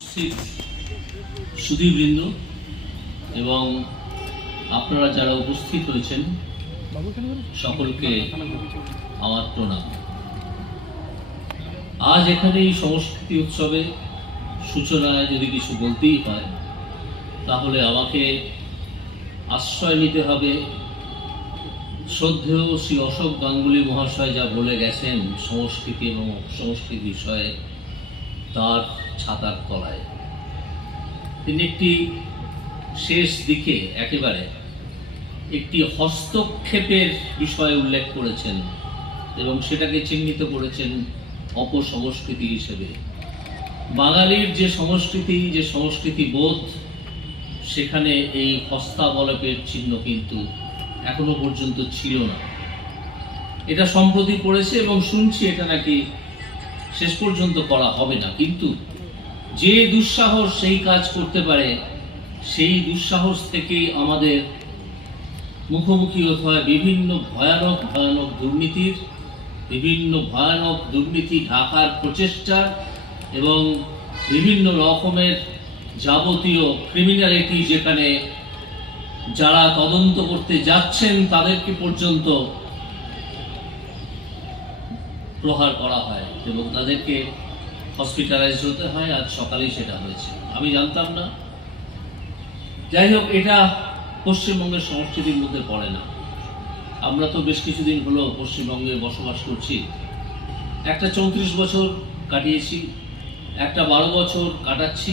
উপস্থিত সুধীবৃন্দ এবং আপনারা যারা উপস্থিত হয়েছেন সকলকে আমার প্রণাম। আজ এখানে এই সংস্কৃতি উৎসবে সূচনায় যদি কিছু বলতেই হয় তাহলে আমাকে আশ্রয় নিতে হবে শ্রদ্ধেয় শ্রী অশোক গাঙ্গুলী মহাশয় যা বলে গেছেন সংস্কৃতি এবং সংস্কৃতি বিষয়ে তার ছাতার তলায়। তিনি একটি শেষ দিকে একেবারে একটি হস্তক্ষেপের বিষয়ে উল্লেখ করেছেন এবং সেটাকে চিহ্নিত করেছেন অপসংস্কৃতি হিসেবে। বাঙালির যে সংস্কৃতি বোধ, সেখানে এই হস্তাবলপের চিহ্ন কিন্তু এখনো পর্যন্ত ছিল না। এটা সম্প্রতি পড়েছে এবং শুনছি এটা নাকি শেষ পর্যন্ত করা হবে না। কিন্তু যে দুঃসাহস সেই কাজ করতে পারে, সেই দুঃসাহস থেকেই আমাদের মুখোমুখি হতে হয় বিভিন্ন ভয়ানক দুর্নীতি ঢাকার প্রচেষ্টা এবং বিভিন্ন রকমের যাবতীয় ক্রিমিনালিটি, যেখানে যারা তদন্ত করতে যাচ্ছেন তাদেরকে পর্যন্ত প্রহার করা হয় এবং তাদেরকে হসপিটালাইজ হতে হয়। আজ সকালেই সেটা হয়েছে, আমি জানতাম না। যাই হোক, এটা পশ্চিমবঙ্গের সংস্কৃতির মধ্যে পড়ে না। আমরা তো বেশ কিছুদিন হলো পশ্চিমবঙ্গে বসবাস করছি। একটা 34 বছর কাটিয়েছি, একটা 12 বছর কাটাচ্ছি,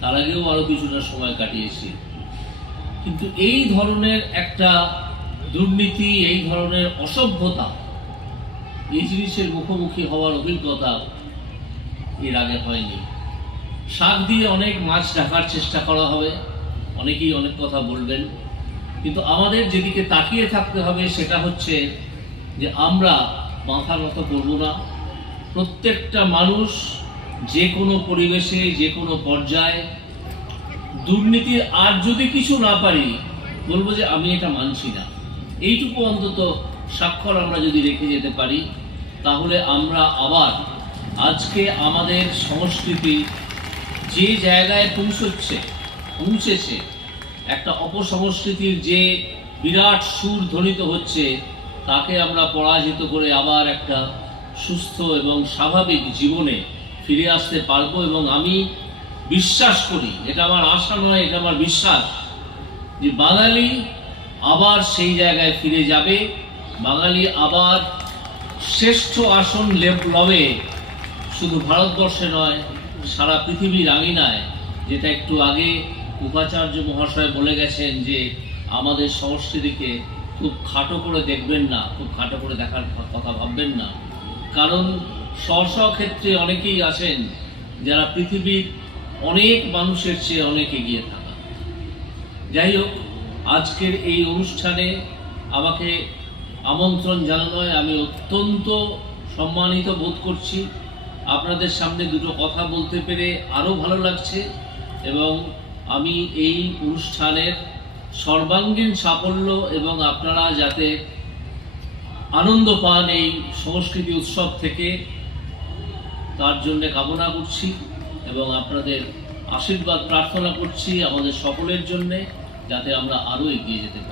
তার আগেও আরও কিছুটা সময় কাটিয়েছি। কিন্তু এই ধরনের একটা দুর্নীতি, এই ধরনের অসভ্যতা, এই জিনিসের মুখোমুখি হওয়ার অভিজ্ঞতা এর আগে হয়নি। শাক দিয়ে অনেক মাছ ঢাকার চেষ্টা করা হবে, অনেকেই অনেক কথা বলবেন, কিন্তু আমাদের যেদিকে তাকিয়ে থাকতে হবে সেটা হচ্ছে যে আমরা মাথা নত করব না। প্রত্যেকটা মানুষ যে কোনো পরিবেশে, যে কোনো পর্যায়ে দুর্নীতির আর যদি কিছু না পারি, বলবো যে আমি এটা মানছি না। এইটুকু অন্তত স্বাক্ষর আমরা যদি রেখে যেতে পারি, তাহলে আমরা আবার আজকে আমাদের সংস্কৃতি যে জায়গায় পৌঁছেছে, একটা অপসংস্কৃতির যে বিরাট সুর ধ্বনিত হচ্ছে, তাকে আমরা পরাজিত করে আবার একটা সুস্থ এবং স্বাভাবিক জীবনে ফিরে আসতে পারবো। এবং আমি বিশ্বাস করি, এটা আমার আশা নয়, এটা আমার বিশ্বাস, যে বাঙালি আবার সেই জায়গায় ফিরে যাবে। বাঙালি আবার শ্রেষ্ঠ আসন লবে, শুধু ভারতবর্ষে নয়, সারা পৃথিবীর আঙিনায়। যেটা একটু আগে উপাচার্য মহাশয় বলে গেছেন যে আমাদের সংস্কৃতিকে খুব খাটো করে দেখবেন না, খুব খাটো করে দেখার কথা ভাববেন না, কারণ স্ব ক্ষেত্রে অনেকেই আছেন যারা পৃথিবীর অনেক মানুষের চেয়ে অনেক এগিয়ে থাকা। যাই হোক, আজকের এই অনুষ্ঠানে আমাকে আমন্ত্রণ জানানোয় আমি অত্যন্ত সম্মানিত বোধ করছি। আপনাদের সামনে দুটো কথা বলতে পেরে আরও ভালো লাগছে এবং আমি এই অনুষ্ঠানের সর্বাঙ্গীন সাফল্য এবং আপনারা যাতে আনন্দ পান এই সংস্কৃতি উৎসব থেকে, তার জন্য কামনা করছি এবং আপনাদের আশীর্বাদ প্রার্থনা করছি আমাদের সকলের জন্যে, যাতে আমরা আরও এগিয়ে যেতে পারি।